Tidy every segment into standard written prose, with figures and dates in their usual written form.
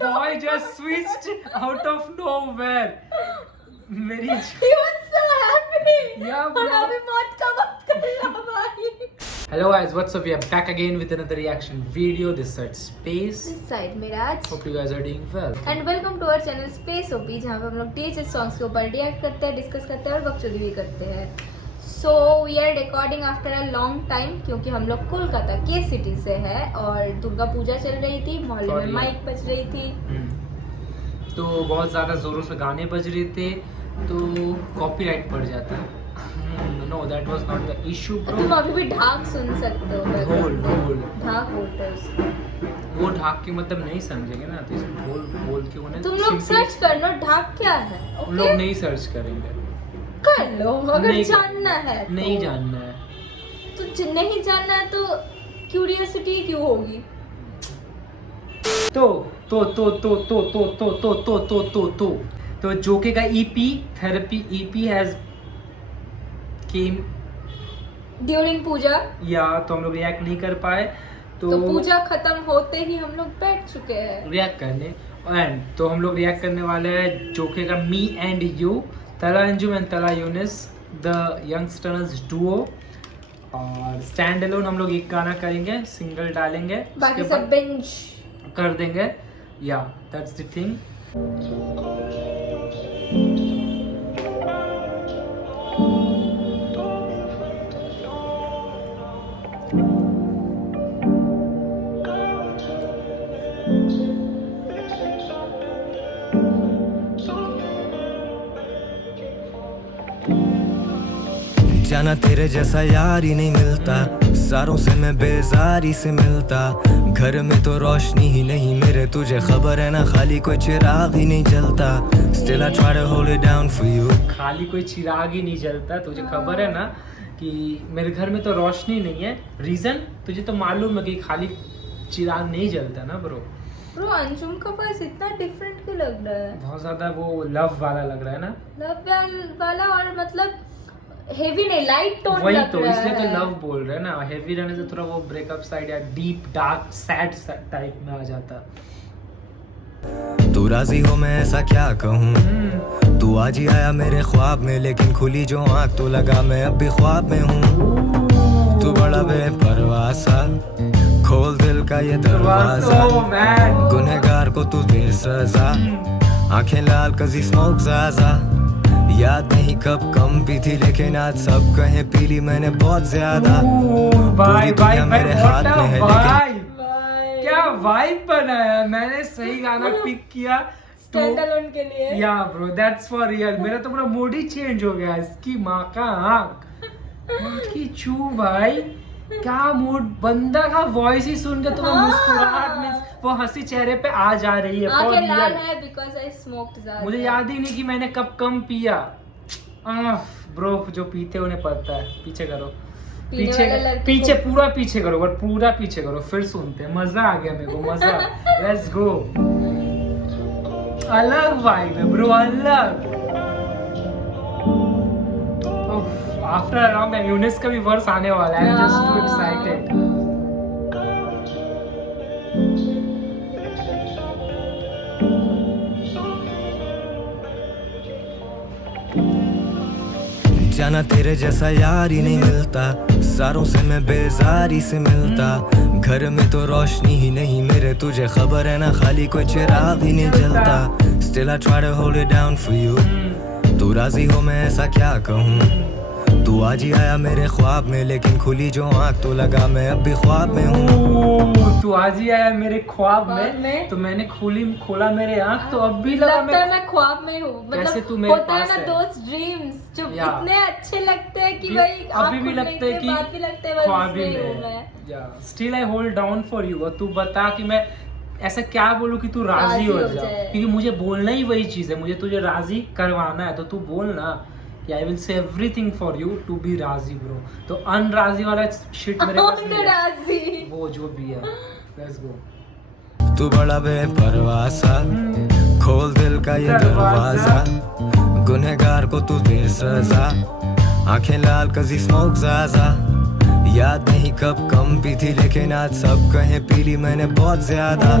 boy just switched out of nowhere. मेरी He was so happy. Yeah, और bro. अभी मौत का वक्त कर रहा भाई. Hello guys, what's up? We are back again with another reaction video. This side Space. This side Miraj. Hope you guys are doing well. And welcome to our channel Space OP, जहाँ पे हम लोग DHS सॉन्ग्स के ऊपर react करते हैं, discuss करते हैं और बकचोदी भी करते हैं. So we are recording after a long time, क्योंकि हम लोग कोलकाता के सिटी से है और दुर्गा पूजा चल रही थी, मोहल्ले में माइक बज रही थी. तो बहुत ज़्यादा ज़ोरों से गाने बज रहे थे, तो कॉपीराइट पड़ जाता है. No, that was not the issue bro. तुम अभी भी ढाक सुन सकते हो. ढोल ढोल ढाक बोलते हैं उसको. वो ढाक के मतलब नहीं समझेंगे ना, तो इसे ढोल बोल के उन्हें तुम लोग सर्च कर लो ढाक क्या है. हम लोग नहीं सर्च करेंगे. कर लो अगर नहीं, जानना है तो. नहीं जानना है तो नहीं जानना है तो क्यूरियोसिटी क्यों होगी. तो जोके का EP therapy EP has came during Puja. या तो हम लोग रिएक्ट नहीं कर पाए, तो पूजा खत्म होते ही हम लोग बैठ चुके हैं रिएक्ट करने. एंड तो हम लोग रिएक्ट करने वाले हैं जोके का मी एंड यू, तला अंजुम एंड तला यूनिस, द यंगस्टर्स डुओ. और स्टैंड अलोन हम लोग एक गाना करेंगे, सिंगल डालेंगे, बाकी उसके सब बिंज कर देंगे. या दैट्स द थिंग. जाना तेरे जैसा यार ही नहीं मिलता, सारों से मैं बेजारी से मिलता. घर में तो रोशनी ही नहीं मेरे, तुझे खबर है ना, खाली कोई चिराग ही नहीं जलता. Still I try to hold it down for you. खाली कोई चिराग ही नहीं जलता, तुझे खबर है ना कि मेरे घर में तो रोशनी नहीं है. रीजन तुझे तो मालूम है कि खाली चिराग नहीं जलता ना ब्रो. ब्रो अंजुम का वॉइस इतना डिफरेंट क्यों लग रहा है. बहुत ज्यादा वो लव वाला लग रहा है ना. लव वाला और मतलब हेवी नहीं, लाइट टोन वही लग तो, रहा इसलिए तो है. लव बोल रहे हैं ना. हेवी रहने से थोड़ा वो ब्रेकअप साइड या डीप डार्क सैड टाइप में आ जाता. तू राजी हो मैं ऐसा क्या कहूँ, तू आज ही आया मेरे ख्वाब में, लेकिन खुली जो आँख तो लगा मैं अब भी ख्वाब में हूँ. तू बड़ा बेपरवाह सा, खोल दिल का ये दरवाजा, गुनहगार को तू दे सजा. आंखें लाल कजी स्मोक ज़ाज़ा, याद नहीं कब कम पी थी, लेकिन आज सब कहें पीली मैंने बहुत ज्यादा. भाई भाई मेरे हाथ में है, लेकिन क्या वाइब बनाया. मैंने सही गाना पिक किया स्टैंड अलोन के लिए. या ब्रो दैट्स फॉर रियल. मेरा तो पूरा मूड ही चेंज हो गया. इसकी माँ का आँख की चू भाई, क्या मूड. बंदा का वॉइस ही सुन के तुम्हें मुस्कुराहट में वो हंसी चेहरे पे आ जा रही है. आंखें लाल है बिकॉज़ आई स्मोक्ड ज़्यादा. मुझे याद ही नहीं कि मैंने कब कम पिया. ब्रो जो पीते उन्हें पता है. पीछे करो, पीछे पूरा पीछे करो, और पूरा पीछे करो, फिर सुनते हैं. मजा आ गया मेरे को, मजा. Let's go. अलग वाइब है ब्रो, अलग. आफ्टर अ लॉन्ग टाइम यूनिस का भी वर्स आने वाला है. Just too excited. जाना तेरे जैसा यार ही नहीं मिलता, सारों से मैं बेजारी से मिलता. घर में तो रोशनी ही नहीं मेरे, तुझे खबर है ना, खाली कोई चिराग ही नहीं जलता. Still I try to hold it down for you. तू राजी हो मैं ऐसा क्या कहूँ, तू आज ही आया मेरे ख्वाब में, लेकिन खुली जो आँख तो लगा मैं अब भी ख्वाब में हूँ. तू आज ही आया मेरे ख्वाब में, तो मैंने खोला मेरे आँख, तो अब भी लगा मैं ख्वाब में हूँ. कैसे तू मतलब मेरे होता है पास ना है. दोस्त ड्रीम्स जो इतने अच्छे लगते हैं कि भाई अभी भी लगता है कि बात भी लगते हैं ख्वाब ही में. Still I hold down for you. और तू बता कि मैं ऐसा क्या बोलूं कि तू राजी हो जाए, क्योंकि मुझे बोलना ही वही चीज है. मुझे तुझे राजी करवाना है, तो तू बोल ना कि I will say everything for you to be राजी ब्रो. तो अनराजी वाला शिट मेरे पास नहीं है. वो जो भी है. Let's go. तू बड़ा बेपरवाह सा, खोल दिल का ये दरवाजा, गुनहगार को तू दे सजा. आंखें लाल कजी स्मोक ज़ाज़ा, याद नहीं कब कम पी थी, लेकिन आज सब कहें पीली मैंने बहुत ज्यादा.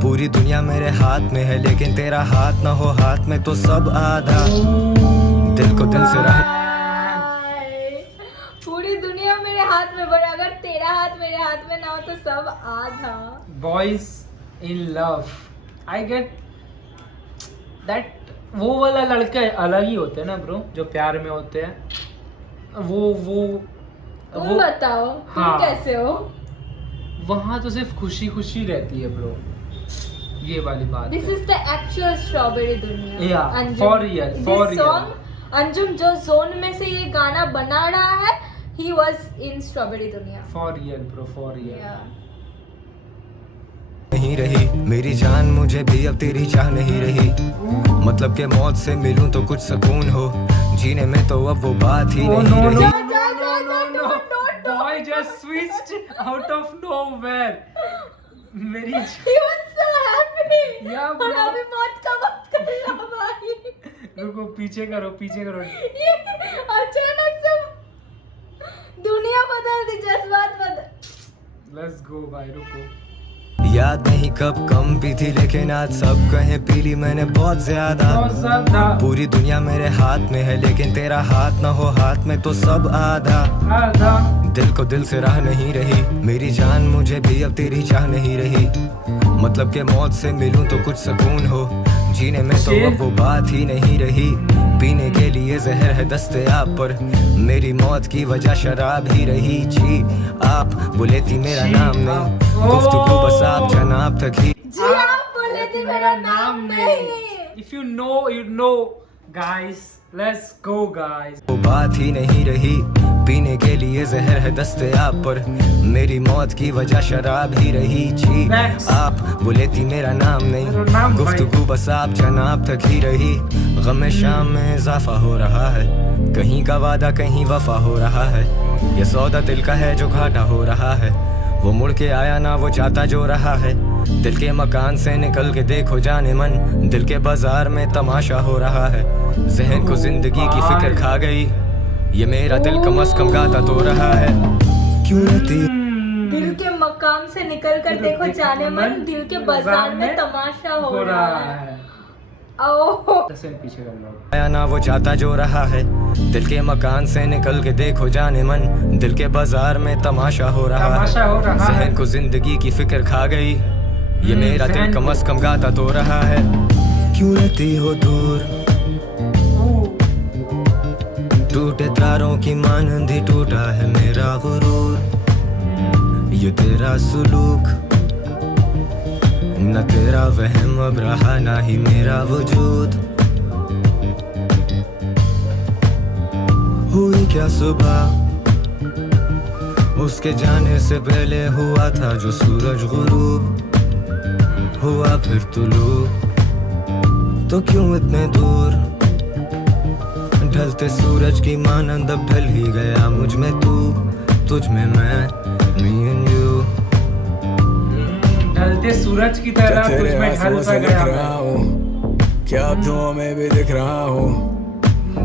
पूरी दुनिया मेरे हाथ में है, लेकिन तेरा हाथ ना हो हाथ में तो सब आधा। दिल को दिल से रह पूरी दुनिया मेरे हाथ में, पर अगर तेरा हाथ मेरे हाथ में ना हो तो सब आधा। Boys in love, I get that. वो वाला लड़के अलग ही होते हैं ना ब्रो, जो प्यार में होते हैं। वो तुम बताओ तुम हाँ। कैसे हो? वहाँ तो सिर्फ खुशी खुशी रहती है ब्रो, ये वाली बात दिस है। इज द एक्चुअल स्ट्रॉबेरी दुनिया। Yeah, Anjum, for real, for this real. song, Anjum जो जोन में से ये गाना बना रहा है, he was in स्ट्रॉबेरी दुनिया। For real bro, for real. Yeah. नहीं रही मेरी जान, मुझे भी अब तेरी चाह नहीं रही। मतलब के मौत से मिलूं तो कुछ सुकून हो, जीने में तो अब वो बात ही Oh, नहीं no, रही। no. Boy just switched out of nowhere. मेरी He was so happy. Yeah, bro. और अभी मौत का वक्त कर रहा भाई। रुको, पीछे करो, पीछे करो। ये अचानक से दुनिया बदल दी, जज्बात बदल। लेट्स गो भाई, रुको। याद नहीं कब कम पी थी, लेकिन आज सब कहें पी ली मैंने बहुत ज्यादा। बहुत ज्यादा। पूरी दुनिया मेरे हाथ में है, लेकिन तेरा हाथ ना हो हाथ में तो सब आधा। आधा। दिल को दिल से राह नहीं रही मेरी जान, मुझे भी अब तेरी चाह नहीं रही। मतलब के मौत से मिलूं तो कुछ सुकून हो, जीने में तो अब वो बात ही नहीं रही। पीने के लिए जहर है दस्तयाब, पर मेरी मौत की वजह शराब ही रही। जी आप बोले थी मेरा नाम नहीं, गुफ्तगू बस आप जनाब तक ही। जी आप बोले थे मेरा नाम नहीं। If you know guys, let's go guys। वो बात ही नहीं रही, पीने के लिए जहर है दस्तयाब, पर मेरी मौत की वजह शराब ही रही। जी Facts। आप बोले थी मेरा नाम मेरा नाम नहीं, भाई। गुफ्तगू बस आप जनाब तक ही रही। गम शाम में इजाफा हो रहा है, कहीं का वादा कहीं वफा हो रहा है। ये सौदा दिल का है जो घाटा हो रहा है, वो मुड़ के आया ना वो जाता जो रहा है। दिल के मकान से निकल के देखो जाने मन, दिल के बाजार में तमाशा हो रहा है। जहन को जिंदगी की फिक्र खा गई, ये मेरा दिल कम अज कम गाता तो रहा है। क्यों रहती दिल के मकाम से निकल कर देखो जाने मन, दिल के बाजार में तमाशा हो रहा है। ओह पीछे कर लो। आया ना वो जाता जो रहा है, दिल के मकान से निकल के देखो जाने मन, दिल के बाजार में तमाशा हो रहा तमाशा हो रहा है। है। जहन को जिंदगी की फिक्र खा गई, ये मेरा दिल जहन कम अज कम गाता तो रहा है। क्यों रहती हो दूर, टूटे तारों की मानंद ही टूटा है मेरा गुरूर। ये तेरा सुलूक न तेरा वहम अब रहा ना ही मेरा वजूद। हुई क्या सुबह उसके जाने से पहले, हुआ था जो सूरज गुरूब, हुआ फिर तुलू। तो क्यों इतने दूर, ढलते सूरज की मानंद अब ढल ही गया मुझ में तू, तुझ में मैं, me and you। ढलते सूरज की तरह कुछ में ढल सा गया मैं। क्या अब धुआं में भी दिख रहा हूँ,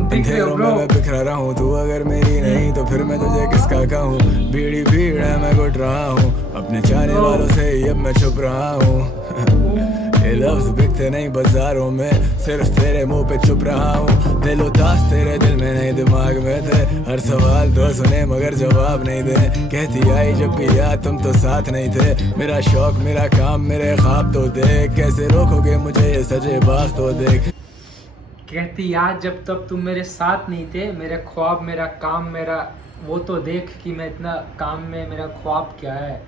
दिख रहे हो अंधेरों ब्रो। में मैं बिखरा रहा हूँ। तू अगर मेरी नहीं तो फिर मैं तुझे किसका कहूँ। भीड़ भीड़ है मैं घुट रहा हूँ, अपने चाहने वालों से ही अब मैं छुप रहा हूँ। ये लफ्ज बिकते नहीं बाजारों में, सिर्फ तेरे मुंह पे चुप रहा हूँ। दिल उदास तेरे दिल में नहीं दिमाग में थे, हर सवाल तो सुने मगर जवाब नहीं दे। कहती आई जब भी याद तुम तो साथ नहीं थे, मेरा शौक मेरा काम मेरे ख्वाब तो देख। कैसे रोकोगे मुझे ये सजे बाग तो देख। कहती याद जब तक तुम मेरे साथ नहीं थे, मेरे ख्वाब मेरा काम मेरा वो तो देख कि मैं इतना काम में मेरा ख्वाब क्या है।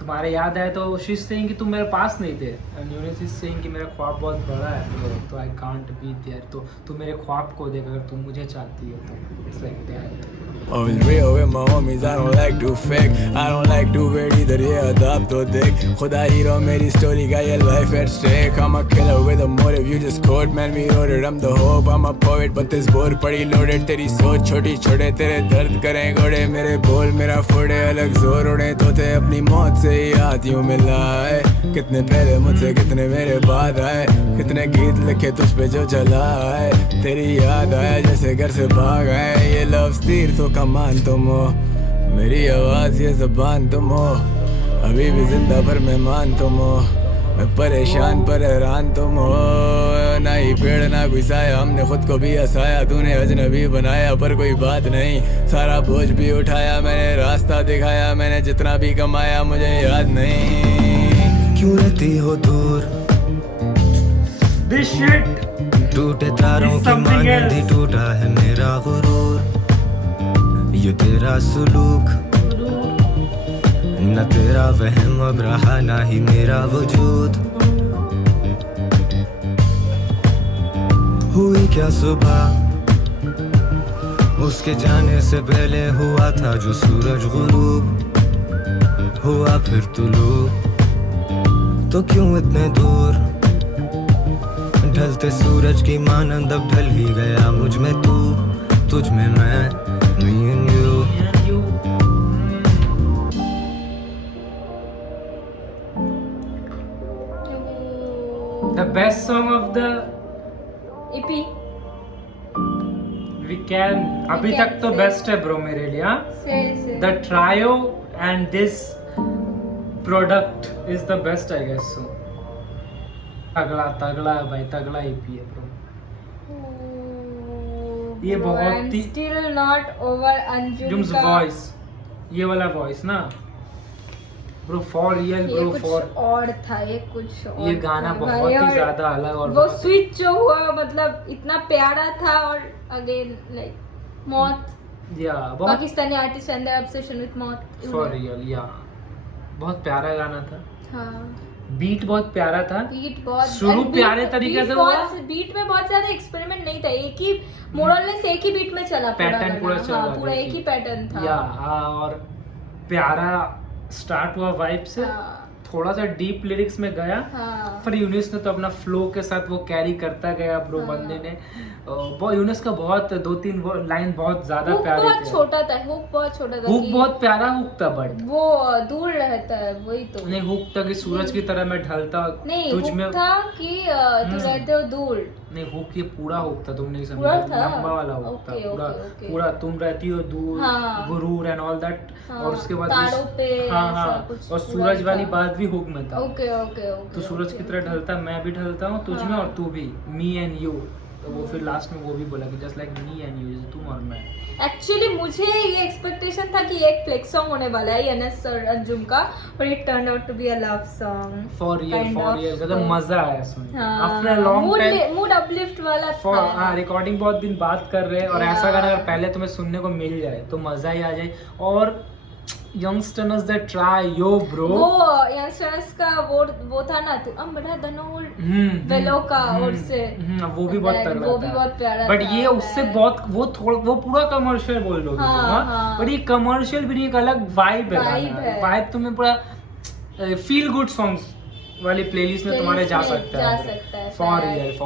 तुम्हारे याद आए तो शी इज सेइंग कि तुम मेरे पास नहीं थे, एंड यूनिस इज सेइंग कि मेरा ख्वाब बहुत बड़ा है तो आई कांट बी देयर। तो तुम मेरे ख्वाब को देख, अगर तुम मुझे चाहती हो तो it's like that. Always real with my homies, I don't like to fake, I don't like to wear either, yeah, अदाब तो देख। खुदा हीरो मेरी स्टोरी का ये life at stake, I'm a killer with a motive, you just quote, man we wrote it, I'm the hope, I'm a poet, but this bore पड़ी loaded। तेरी सोच छोटी छोटे तेरे दर्द करें गोड़े, मेरे बोल मेरा फोड़े अलग जोर उड़े तोते। अपनी मौत से ही हाथ यूं मिलाए, कितने पहले मुझसे कितने मेरे बाद आए, कितने गीत लिखे तुझ पे जो जलाए। तेरी याद आया जैसे घर से भाग आए, ये लफ्ज़ तीर तो कमान तुम हो, मेरी आवाज़ ये ज़बान तुम हो, अभी भी जिंदा पर मेहमान तुम हो। परेशान पर हैरान तुम हो, ना ही पेड़ ना कोई साया, हमने खुद को भी हंसाया, तूने अजनबी बनाया पर कोई बात नहीं, सारा बोझ भी उठाया मैंने, रास्ता दिखाया मैंने, जितना भी कमाया मुझे याद नहीं। क्यों रहती हो दूर, This shit. टूटे तारों It's की something मानंद ही else. टूटा है मेरा गुरूर, ये तेरा सुलूक न तेरा वहम अब रहा ना ही मेरा वजूद। हुई क्या सुबह उसके जाने से पहले, हुआ था जो सूरज गुरूब, हुआ फिर तुलू, तो क्यों इतने दूर, ढलते सूरज की मानंद अब ढल ही गया मुझ में तू, तुझ में मैं, me and you। And you. The best song of the EP we can. अभी can तक तो say. बेस्ट है ब्रो मेरे लिए, हाँ. से The trio and this product is the best, I guess so. तगड़ा है भाई, तगड़ा EP है ब्रो. ये बहुत ही- स्टिल नॉट ओवर अंजुम जुम्स का वॉइस, ये वाला वॉइस ना ब्रो, फॉर रियल ये ब्रो, कुछ फॉर और था, ये कुछ और ये गाना था बहुत भाई, ही और ज्यादा अलग और वो बहुत- स्विच जो हुआ मतलब इतना प्यारा था, और अगेन लाइक मौत, या बहुत Pakistani artist and their obsession with मौत, फॉर रियल, या बहुत प्यारा गाना था, हाँ बीट बहुत प्यारा था, बीट बहुत शुरू and प्यारे beat- तरीके beat से बहुत- हुआ। बीट में बहुत ज्यादा एक्सपेरिमेंट नहीं था, एक ही मोरलेस एक ही बीट में चला पूरा पैटर्न गाना, पूरा चल हाँ, रहा पूरा था, एक ही पैटर्न था, या हाँ, और प्यारा स्टार्ट हुआ वाइब से, हाँ, थोड़ा सा डीप लिरिक्स में गया, हाँ, फिर यूनिस ने तो अपना फ्लो के साथ वो कैरी करता गया ब्रो, हाँ। बंदे ने वो यूनिस का बहुत 2-3 लाइन बहुत ज्यादा हुक प्यारे बहुत थे, छोटा था, हुक बहुत छोटा था हुक कि बहुत प्यारा हुक था, बट वो दूर रहता है, वही तो नहीं हुक था कि सूरज की तरह मैं ढलता नहीं, तुझ हुक में, था कि तू रहते हो दूर, नहीं हुक ये पूरा हुक था, तुम नहीं पूरा समझे, था? लंबा वाला हुक था ओके, पूरा, ओके, ओके। पूरा तुम रहती हो दूर, हाँ। गुरूर एंड ऑल दैट, हाँ, और उसके बाद तारों पे हाँ ऐसा हाँ, कुछ और पूरा सूरज वाली था। बात भी हुक में था, ओके ओके ओके, तो सूरज की तरह ढलता मैं भी ढलता हूँ तुझ में हाँ। और तू भी, मी एंड यू, तो वो फिर लास्ट में वो भी बोला कि just like me and you, जैसे तुम और मैं। एक्चुअली मुझे ये एक्सपेक्टेशन था कि एक फ्लेक्स सॉन्ग होने वाला है एनएस और अंजुम का, पर it turn out to be a love song for real मतलब मजा आया सुन के, हाँ, after a long time, mood uplift वाला फॉर था, हाँ रिकॉर्डिंग बहुत दिन बात कर रहे हैं, और Yeah. ऐसा गाना अगर पहले तुम्हें सुनने को मिल जाए तो मजा ही आ जाए, और youngsters that try yo bro, वो यंगस्टर्स का वो था ना, तू अम्बरा दनोल वेलो का और से वो भी बहुत तगड़ा वो भी बहुत प्यारा बट था, ये उससे बहुत वो पूरा कमर्शियल बोल रहे हाँ, हाँ। बट ये कमर्शियल भी नहीं, एक अलग वाइब Vibe है। है, वाइब तुम्हें पूरा फील गुड सॉन्ग्स वाली प्लेलिस्ट में तुम्हारे जा Playlist में सकता जा सकता है, है, फॉर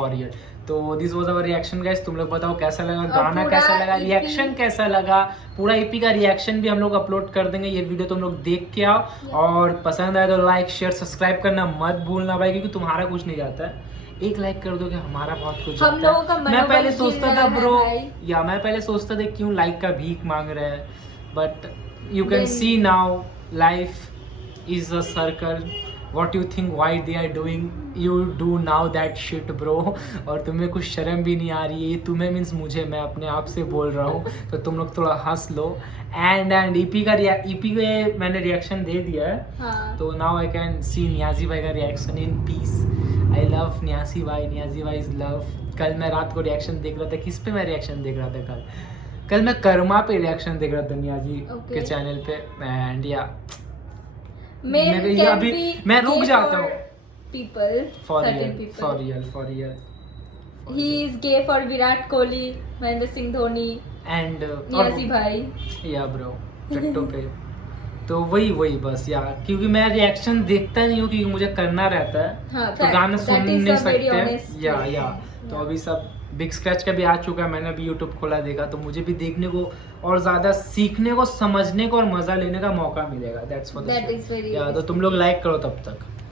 fact। रियल। तो this was our reaction guys, तुम लोग बताओ कैसा लगा गाना, पूरा कैसा लगा EP रिएक्शन, कैसा लगा पूरा EP का रिएक्शन भी हम लोग अपलोड कर देंगे, ये वीडियो तुम लोग देख के आओ, और पसंद आए तो लाइक शेयर सब्सक्राइब करना मत भूलना भाई, क्योंकि तुम्हारा कुछ नहीं जाता है, एक लाइक कर दो कि हमारा बहुत कुछ हम जाता लोगों का है। मैं मनोबल पहले गिर सोचता रहा था है ब्रो, भाई। या मैं पहले सोचता था क्यों लाइक का भीख मांग रहे हैं, but you can Then- see now life is a circle, what you think why they are doing, you do now that shit bro, और तुम्हें कुछ शर्म भी नहीं आ रही है, तुम्हें मीन्स मुझे, मैं अपने आप से बोल रहा हूँ, तो तुम लोग थोड़ा हंस लो, एंड EP का मैंने रिएक्शन दे दिया है, हाँ, तो now I can see Niazi भाई का reaction in peace, I love Niazi भाई इज लव। कल मैं रात को रिएक्शन देख रहा था, किस पे मैं रिएक्शन देख रहा था कल मैं कर्मा पे रिएक्शन देख रहा था नियाजी Okay. के चैनल पे, एंड या Men मैं- can अभी be मैं रुक gay जाता for हूँ। people, for certain real people. For real He is gay for Virat Kohli, Mahendra Singh Dhoni, and Niazi भाई। या ब्रो टिकटो पे, तो वही बस यार, क्योंकि मैं रिएक्शन देखता नहीं हूँ, क्योंकि मुझे करना रहता है, हाँ, तो fact. गाना That सुन is नहीं a very सकते honest या reaction. तो Yeah. अभी सब बिग स्क्रैच का भी आ चुका है, मैंने भी यूट्यूब खोला देखा, तो मुझे भी देखने को और ज्यादा सीखने को, समझने को और मजा लेने का मौका मिलेगा, that's for That is very तो तुम लोग लाइक करो तब तक।